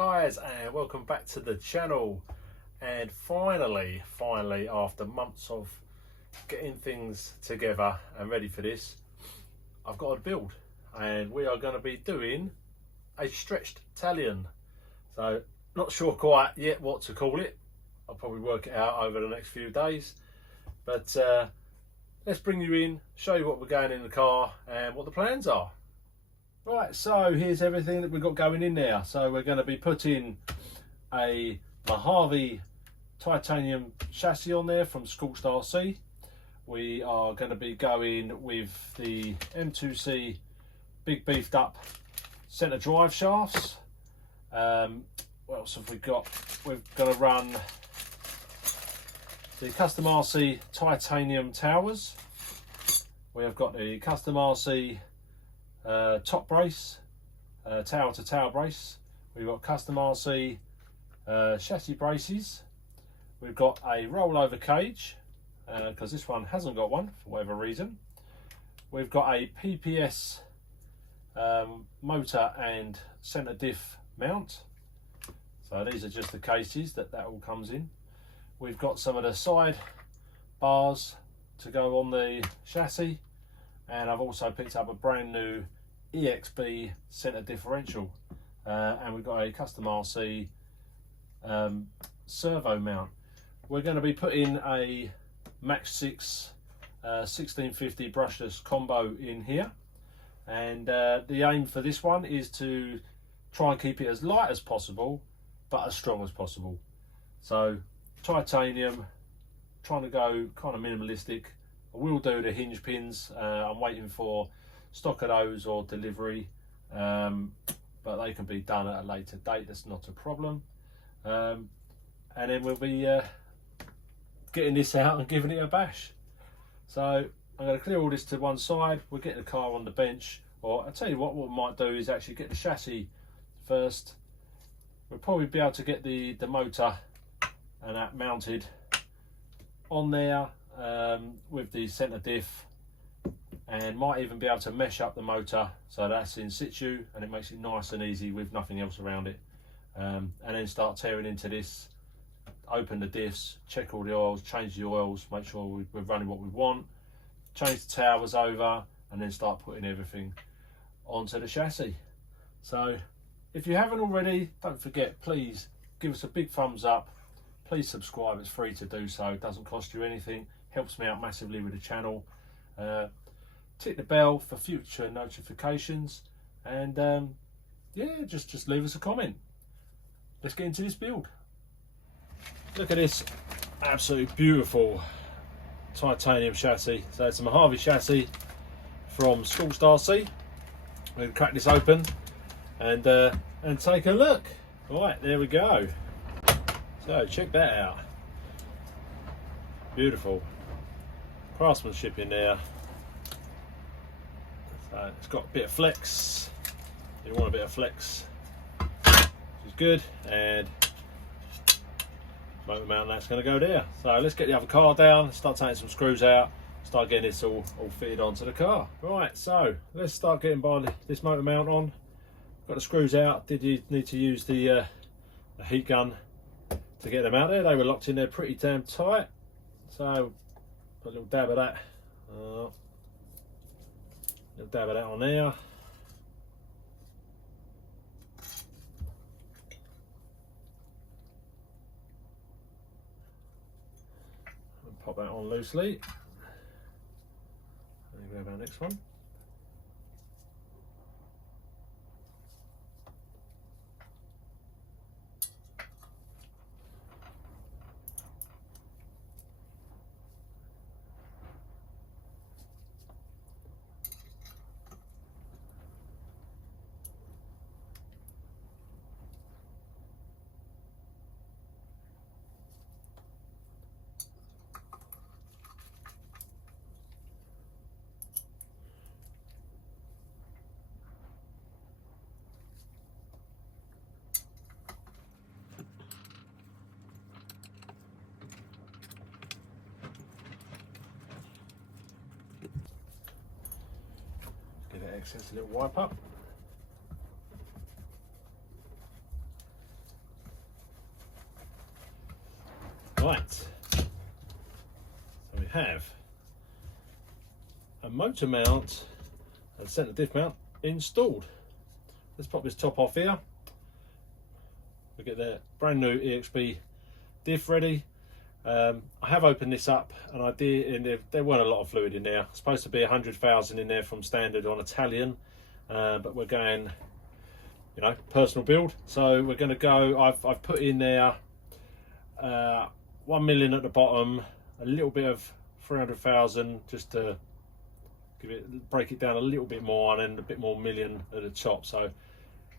guys, and welcome back to the channel. And finally after months of getting things together and ready for this, I've got a build, and we are going to be doing a stretched Talion. So not sure quite yet what to call it. I'll probably work it out over the next few days, but let's bring you in, show you what we're going in the car and what the plans are. Right, so here's everything that we've got going in there. So we're going to be putting a Mojave titanium chassis on there from Scorched Rc. We are going to be going with the M2c big beefed up centre drive shafts. What else have we got? We're going to run the Custom Rc titanium towers. We have got the Custom Rc top brace, tower to tower brace. We've got Custom Rc chassis braces. We've got a rollover cage because this one hasn't got one for whatever reason. We've got a PPS motor and centre diff mount. So these are just the cases that all comes in. We've got some of the side bars to go on the chassis, and I've also picked up a brand new EXB centre differential, and we've got a Custom Rc servo mount. We're going to be putting a Max 6 1650 brushless combo in here, and the aim for this one is to try and keep it as light as possible but as strong as possible. So titanium, trying to go kind of minimalistic. I will do the hinge pins. I'm waiting for stock of those or delivery, but they can be done at a later date. That's not a problem. And then we'll be getting this out and giving it a bash. So I'm going to clear all this to one side. We'll get the car on the bench, or I'll tell you what we might do is actually get the chassis first. We'll probably be able to get the motor and that mounted on there with the centre diff, and might even be able to mesh up the motor so that's in situ, and it makes it nice and easy with nothing else around it. And then start tearing into this, open the diffs, check all the oils, change the oils, make sure we're running what we want, change the towers over, and then start putting everything onto the chassis. So if you haven't already, don't forget, please give us a big thumbs up. Please subscribe, it's free to do so, it doesn't cost you anything, helps me out massively with the channel. Tick the bell for future notifications, and yeah, just leave us a comment. Let's get into this build. Look at this absolutely beautiful titanium chassis. So it's a Mojave chassis from Scorched Rc. We're going to crack this open and take a look. Right, there we go. So check that out. Beautiful craftsmanship in there. So it's got a bit of flex. You want a bit of flex, which is good. And motor mount, that's going to go there. So let's get the other car down, start taking some screws out, start getting this all fitted onto the car. Right, so let's start getting this motor mount on. Got the screws out. Did you need to use the heat gun to get them out there? They were locked in there pretty damn tight. So put a little dab of that. Little dab of that on there. Pop that on loosely. And grab our next one. Give that excess a little wipe up. Right, so we have a motor mount and centre diff mount installed. Let's pop this top off here. We get the brand new EXP diff ready. I have opened this up, and I did, and there weren't a lot of fluid in there. It's supposed to be 100,000 in there from standard on a Talion, but we're going, you know, personal build. So we're going to go. I've put in there 1 million at the bottom, a little bit of 300,000 just to break it down a little bit more, and then a bit more million at the top. So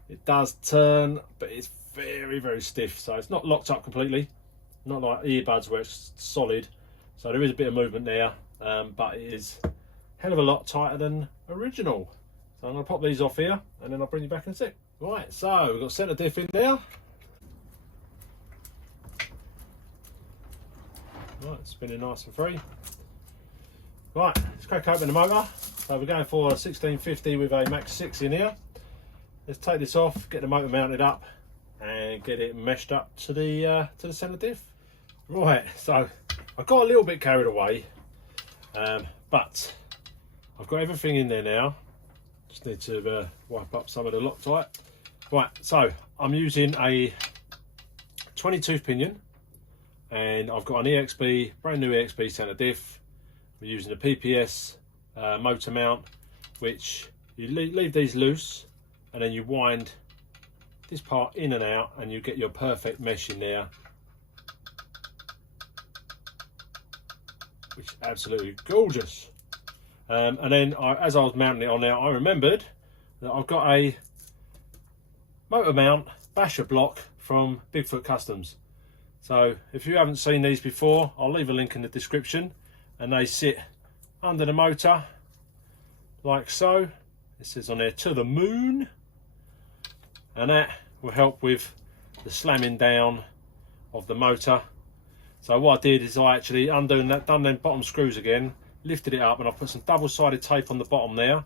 it does turn, but it's very, very stiff. So it's not locked up completely, not like earbuds where it's solid. So there is a bit of movement there, but it is a hell of a lot tighter than original. So I'm going to pop these off here, and then I'll bring you back in a sec. Right, so we've got centre diff in there. Right, spinning nice and free. Right, let's crack open the motor. So we're going for a 1650 with a Max 6 in here. Let's take this off, get the motor mounted up, and get it meshed up to the centre diff. Right, so I got a little bit carried away, but I've got everything in there now. Just need to wipe up some of the Loctite. Right, so I'm using a 20-tooth pinion, and I've got an EXP, brand new EXP centre diff. We're using a PPS motor mount, which you leave these loose, and then you wind this part in and out, and you get your perfect mesh in there, which is absolutely gorgeous. And then as I was mounting it on there, I remembered that I've got a motor mount basher block from Bigfoot Customs. So if you haven't seen these before, I'll leave a link in the description, and they sit under the motor like so. It says on there, "To the moon," and that will help with the slamming down of the motor. So what I did is I actually done them bottom screws again, lifted it up, and I put some double-sided tape on the bottom there,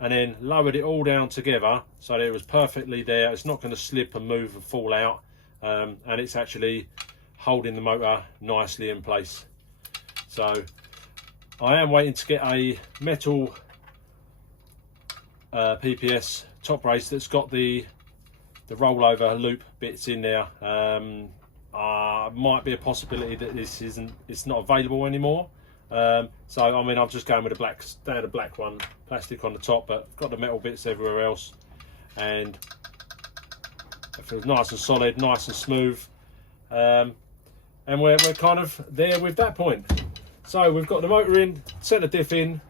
and then lowered it all down together so that it was perfectly there. It's not going to slip and move and fall out, and it's actually holding the motor nicely in place. So I am waiting to get a metal PPS top brace that's got the rollover loop bits in there. Might be a possibility that it's not available anymore. So I mean, I'm just going with a standard black one, plastic on the top, but got the metal bits everywhere else, and it feels nice and solid, nice and smooth. And we're kind of there with that point. So we've got the motor in, centre diff in,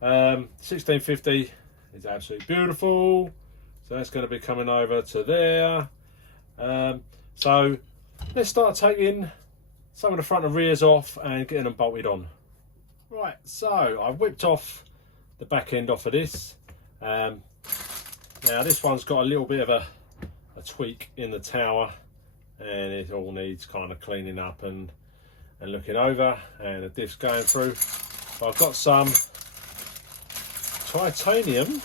1650 is absolutely beautiful. So that's going to be coming over to there. So let's start taking some of the front and rears off and getting them bolted on. Right, so I've whipped off the back end off of this. Now this one's got a little bit of a tweak in the tower, and it all needs kind of cleaning up and looking over, and the diff's going through. So I've got some titanium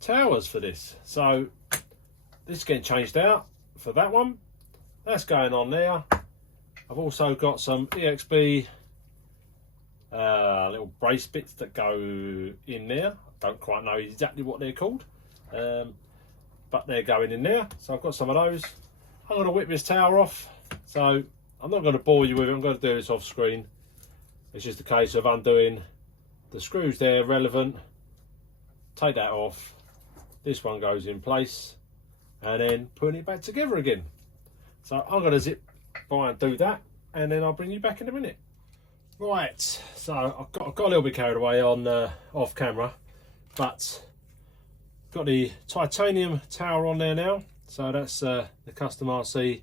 towers for this. So this is getting changed out for that one. That's going on there. I've also got some EXP little brace bits that go in there. I don't quite know exactly what they're called, but they're going in there. So I've got some of those. I'm going to whip this tower off. So I'm not going to bore you with it. I'm going to do this off screen. It's just a case of undoing the screws there relevant. Take that off. This one goes in place, and then putting it back together again. So I'm going to zip by and do that, and then I'll bring you back in a minute. Right, so I've got a little bit carried away on off camera, but got the titanium tower on there now. So that's the Custom RC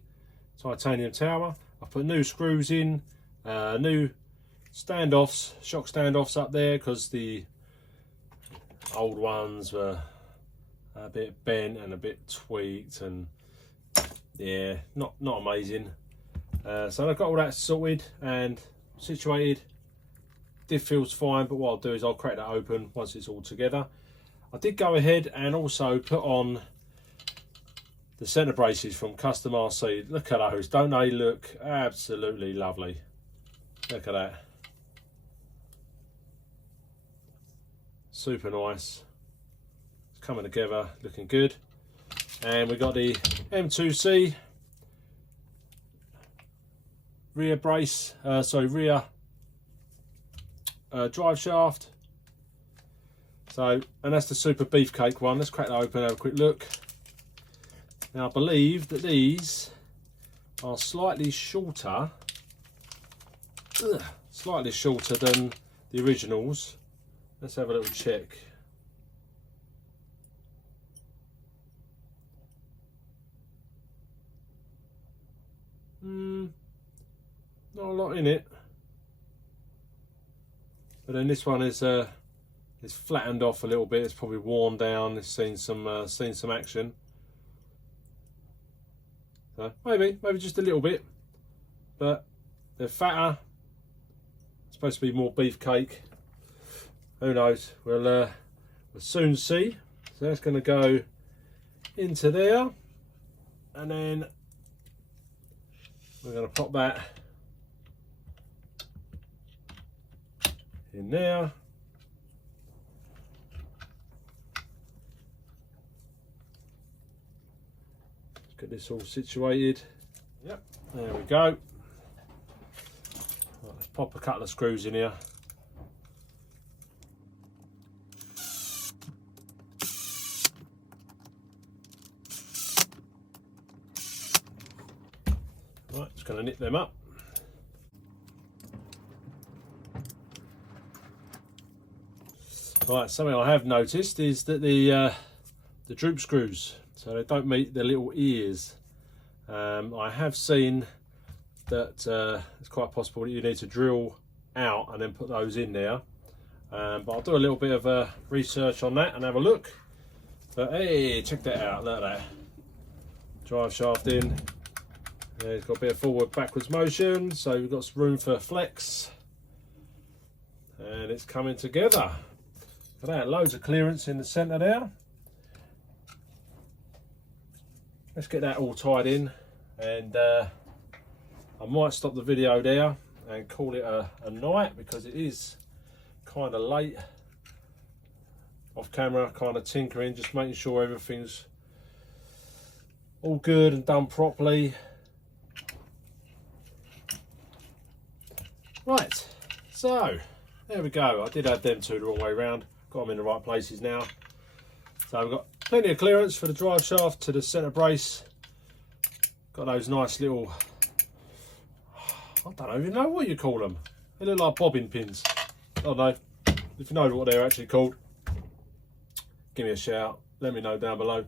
titanium tower. I've put new screws in, new standoffs, shock standoffs up there, because the old ones were a bit bent and a bit tweaked, and yeah, not amazing. So I've got all that sorted and situated. Diff feels fine, but what I'll do is I'll crack that open once it's all together. I did go ahead and also put on the centre braces from Custom RC. Look at those, don't they look absolutely lovely? Look at that. Super nice. It's coming together, looking good. And we've got the M2c rear brace, rear drive shaft. So, and that's the super beefcake one. Let's crack that open and have a quick look. Now I believe that these are slightly shorter than the originals. Let's have a little check. Not a lot in it, but then this one is it's flattened off a little bit. It's probably worn down. It's seen some action. So maybe just a little bit, but they're fatter. It's supposed to be more beefcake. Who knows? We'll soon see. So that's going to go into there, and then we're going to pop that in there. Let's get this all situated. Yep, there we go. Right, let's pop a couple of screws in here. Right, just going to nip them up. Right, something I have noticed is that the droop screws, so they don't meet the little ears. I have seen that it's quite possible that you need to drill out and then put those in there. But I'll do a little bit of research on that and have a look. But hey, check that out, look at that. Drive shaft in. Yeah, it's got a bit of forward backwards motion, so we've got some room for flex. And it's coming together. Look at that, loads of clearance in the centre there. Let's get that all tied in, and I might stop the video there and call it a night, because it is kind of late. Off camera, kind of tinkering, just making sure everything's all good and done properly. Right, so there we go. I did have them two the wrong way around. Got them in the right places now. So we've got plenty of clearance for the drive shaft to the centre brace. Got those nice little, I don't even know what you call them. They look like bobbin pins. I don't know. If you know what they're actually called, give me a shout. Let me know down below.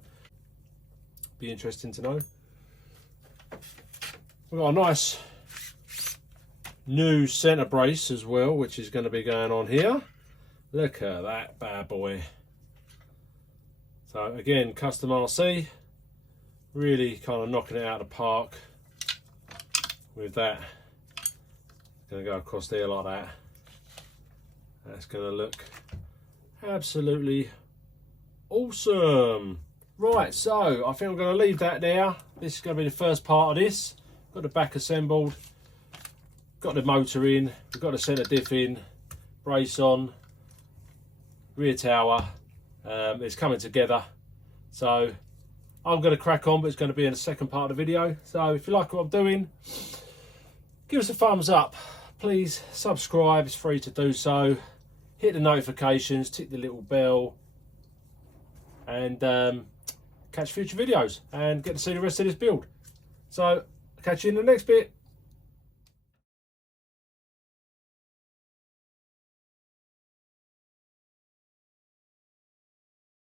Be interesting to know. We've got a nice new centre brace as well, which is going to be going on here. Look at that bad boy. So again, Custom RC, really kind of knocking it out of the park with that. Going to go across there like that. That's going to look absolutely awesome. Right, so I think I'm going to leave that there. This is going to be the first part of this. Got the back assembled, got the motor in, we've got the centre diff in, brace on, rear tower. It's coming together. So I'm going to crack on, but it's going to be in the second part of the video. So if you like what I'm doing, give us a thumbs up. Please subscribe, it's free to do so. Hit the notifications, tick the little bell, and catch future videos and get to see the rest of this build. So catch you in the next bit.